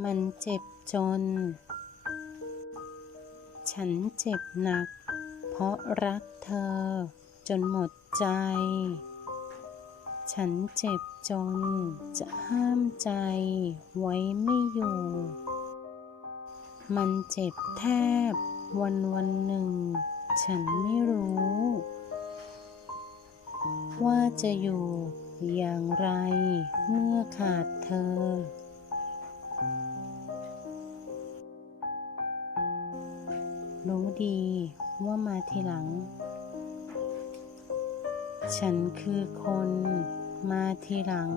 มันเจ็บจน ฉันเจ็บหนัก เพราะรักเธอ จนหมดใจ ฉันเจ็บจน จะห้ามใจ ไว้ไม่อยู่ มันเจ็บแทบ วันวันหนึ่ง ฉันไม่รู้ ว่าจะอยู่อย่างไรเมื่อขาดเธอ รู้ดีว่ามาทีหลัง ฉันคือคนมาทีหลัง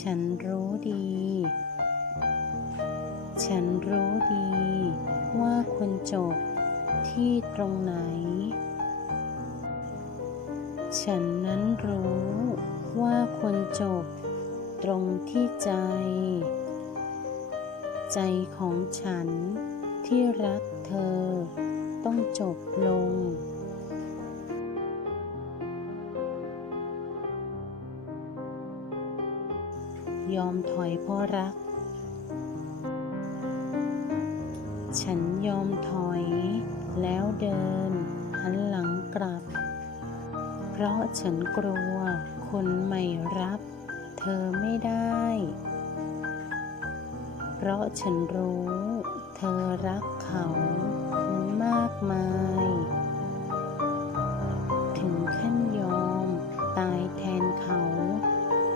ฉันรู้ดี ฉันรู้ดี ว่าควรจบที่ตรงไหน ฉันนั้นรู้ว่าควรจบตรงที่ใจ ใจของฉันที่รักเธอต้องจบลงยอมถอยเพราะรัก ฉันยอมถอยแล้วเดินหันหลังกลับ เพราะฉันกลัวคนไม่รับ เธอไม่ได้ เพราะฉันรู้เธอรักเขามากมาย ถึงขั้นยอมตายแทนเขา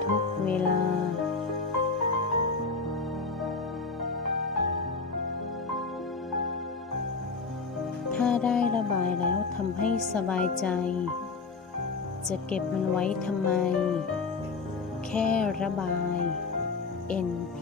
ทุกเวลา ถ้าได้ระบายแล้วทำให้สบายใจ จะเก็บมันไว้ทำไม แค่ระบาย NP